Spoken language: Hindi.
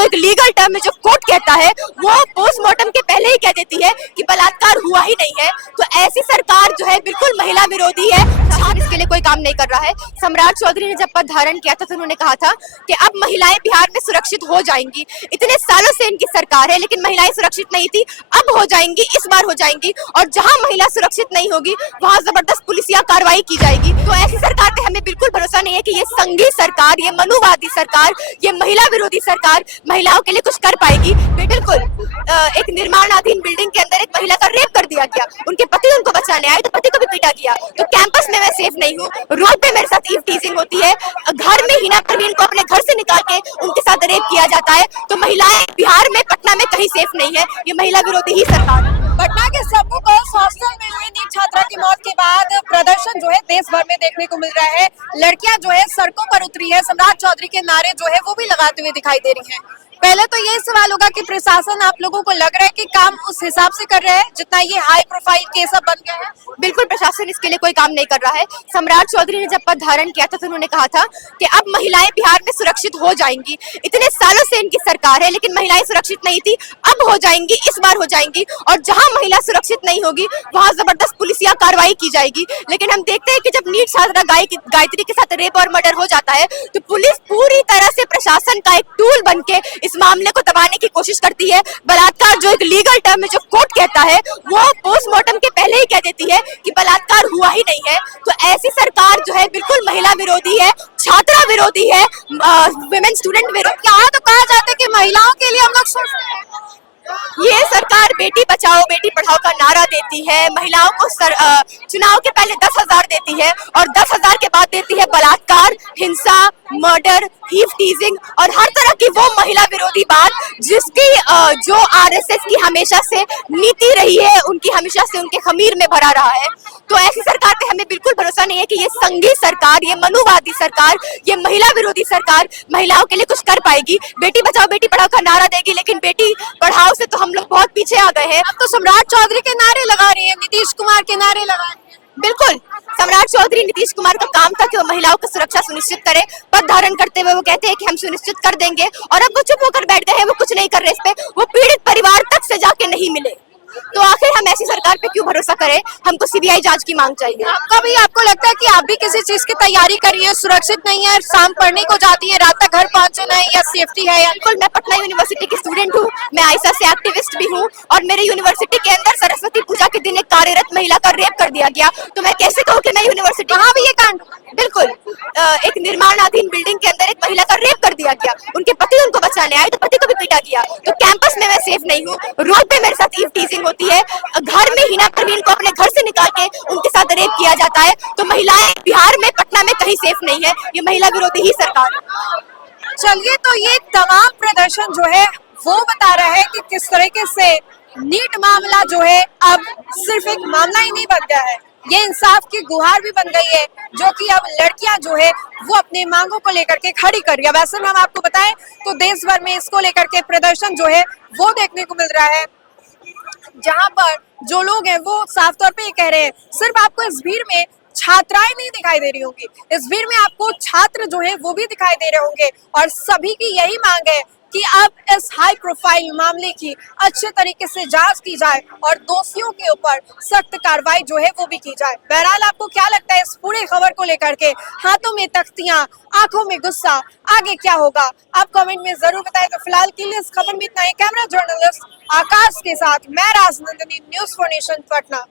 जो एक लीगल टर्म में जो कोर्ट कहता है वो पोस्टमार्टम के पहले ही कह देती है कि बलात्कार हुआ ही नहीं है। तो ऐसी सरकार जो है बिल्कुल महिला विरोधी है। हम इसके लिए कोई काम नहीं कर रहा है। सम्राट चौधरी ने जब पद धारण किया था तो उन्होंने कहा था कि अब महिलाएं बिहार में सुरक्षित हो जाएंगी। इतने सालों से इनकी सरकार है लेकिन महिलाएं सुरक्षित नहीं थी, अब हो जाएंगी, इस बार हो जाएंगी। और जहां महिला सुरक्षित नहीं होगी वहां जबरदस्त पुलिसिया कार्रवाई की जाएगी। तो ऐसी सरकार पे हमें बिल्कुल भरोसा नहीं है कि ये संघी सरकार, ये मनुवादी सरकार, ये महिला विरोधी सरकार महिलाओं के लिए कुछ कर पाएगी। बिल्कुल एक निर्माणाधीन बिल्डिंग के अंदर एक महिला का रेप कर दिया गया, उनके पति उनको बचाने आए तो पति को भी पीटा गया। तो कैंपस में मैं सेफ नहीं हूँ, रोड पे मेरे साथ ईव टीजिंग होती है, घर में हिना परवीन को अपने घर से निकाल के उनके साथ रेप किया जाता है। तो महिलाएं बिहार में, पटना में कहीं सेफ नहीं है। ये महिला विरोधी ही सरकार है। पटना के सबू गर्ल्स हॉस्टल में हुई नीट छात्रा की मौत के बाद प्रदर्शन जो है देश भर में देखने को मिल रहा है। लड़कियां जो है सड़कों पर उतरी है, सम्राट चौधरी के नारे जो है वो भी लगाते हुए दिखाई दे रही हैं। पहले तो यही सवाल होगा कि प्रशासन आप लोगों को लग रहा है कि काम उस हिसाब से कर रहे हैं जितना ये हाई प्रोफाइल केस अब बन गया है? बिल्कुल प्रशासन इसके लिए कोई काम नहीं कर रहा है। सम्राट चौधरी ने जब पद धारण किया था तो उन्होंने कहा था कि अब महिलाएं बिहार में सुरक्षित हो जाएंगी। इतने सालों से इनकी सरकार है लेकिन महिलाएं सुरक्षित नहीं थी, अब हो जाएंगी, इस बार हो जाएंगी। और जहां महिला सुरक्षित नहीं होगी वहां जबरदस्त पुलिसिया कार्रवाई की जाएगी। लेकिन हम देखते हैं कि जब नीट छात्रा गायत्री के साथ रेप और मर्डर हो जाता है तो पुलिस पूरी तरह से प्रशासन का एक टूल बन के इस मामले को दबाने की कोशिश करती है। बलात्कार जो एक लीगल टर्म में जो कोर्ट कहता है वो पोस्टमार्टम के पहले ही कह देती है कि बलात्कार हुआ ही नहीं है। तो ऐसी सरकार जो है बिल्कुल महिला विरोधी है, छात्रा विरोधी है, विमेन स्टूडेंट विरोधी। यहाँ तो कहा जाता है कि महिलाओं के लिए हम लोग सोच रहे हैं। ये सरकार बेटी बचाओ बेटी पढ़ाओ का नारा देती है, महिलाओं को चुनाव के पहले 10,000 देती है और 10,000 के बाद देती है बलात्कार, हिंसा, मर्डर, ईव टीजिंग और हर तरह की वो महिला विरोधी बात जिसकी जो आरएसएस की हमेशा से नीति रही है, उनकी हमेशा से उनके खमीर में भरा रहा है। तो ऐसी सरकार पे हमें बिल्कुल भरोसा नहीं है कि ये संघी सरकार, ये मनुवादी सरकार, ये महिला विरोधी सरकार महिलाओं के लिए कुछ कर पाएगी। बेटी बचाओ बेटी पढ़ाओ का नारा देगी लेकिन बेटी पढ़ाओ से तो हम लोग बहुत पीछे आ गए हैं। अब तो सम्राट चौधरी के नारे लगा रही है, नीतीश कुमार के नारे लगा रही है। बिल्कुल सम्राट चौधरी, नीतीश कुमार का काम था कि वो महिलाओं की सुरक्षा सुनिश्चित करे। पद धारण करते हुए वो कहते हैं कि हम सुनिश्चित कर देंगे और अब वो चुप होकर बैठ गए हैं, वो कुछ नहीं कर रहे इस पे। वो पीड़ित परिवार तक से जाके नहीं मिले। तो आखिर हम ऐसी सरकार पे क्यों भरोसा करें? हमको सीबीआई जांच की मांग चाहिए। कभी आपको लगता है कि आप भी किसी चीज की तैयारी कर रही है, सुरक्षित नहीं है, शाम पढ़ने को जाती है, रात तक घर पहुंचना है या सेफ्टी है? बिल्कुल, मैं पटना यूनिवर्सिटी की स्टूडेंट हूँ, मैं आईसा से एक्टिविस्ट भी हूँ और मेरे यूनिवर्सिटी के अंदर सरस्वती पूजा के दिन एक कार्यरत महिला का रेप कर दिया गया। तो मैं कैसे कहूँ कि मैं यूनिवर्सिटी, वहाँ भी ये कांड? बिल्कुल, एक निर्माणाधीन बिल्डिंग के अंदर एक महिला का रेप कर दिया गया, उनके पति उनको बचाने आए तो पति को भी पीटा गया। तो कैंपस में मैं सेफ नहीं हूँ, रोड पे मेरे साथ ईव टीजिंग होती है, घर में हिना परवीन को अपने घर से निकाल के उनके साथ रेप किया जाता है। तो महिलाएं बिहार में, पटना में कहीं सेफ नहीं है। ये महिला विरोधी ही सरकार है। चलिए, तो ये तमाम प्रदर्शन जो है वो बता रहा है कि किस तरीके से नीट मामला जो है अब सिर्फ एक मामला ही नहीं बन गया है, ये इंसाफ की गुहार भी बन गई है, जो कि अब लड़कियां जो है वो अपने मांगों को लेकर के खड़ी कर रही है। वैसे में हम आपको बताएं तो देश भर में इसको लेकर के प्रदर्शन जो है वो देखने को मिल रहा है, जहां पर जो लोग हैं वो साफ तौर पे ये कह रहे हैं सिर्फ आपको इस भीड़ में छात्राएं नहीं दिखाई दे रही होंगी, इस भीड़ में आपको छात्र जो है वो भी दिखाई दे रहे होंगे। और सभी की यही मांग है कि अब इस हाई प्रोफाइल मामले की अच्छे तरीके से जांच की जाए और दोषियों के ऊपर सख्त कार्रवाई जो है वो भी की जाए। बहरहाल आपको क्या लगता है इस पूरे खबर को लेकर के? हाथों में तख्तियां, आंखों में गुस्सा, आगे क्या होगा आप कमेंट में जरूर बताएं। तो फिलहाल के लिए इस खबर में इतना ही। कैमरा जर्नलिस्ट आकाश के साथ मैं राजनंदिनी, न्यूज़4नेशन पटना।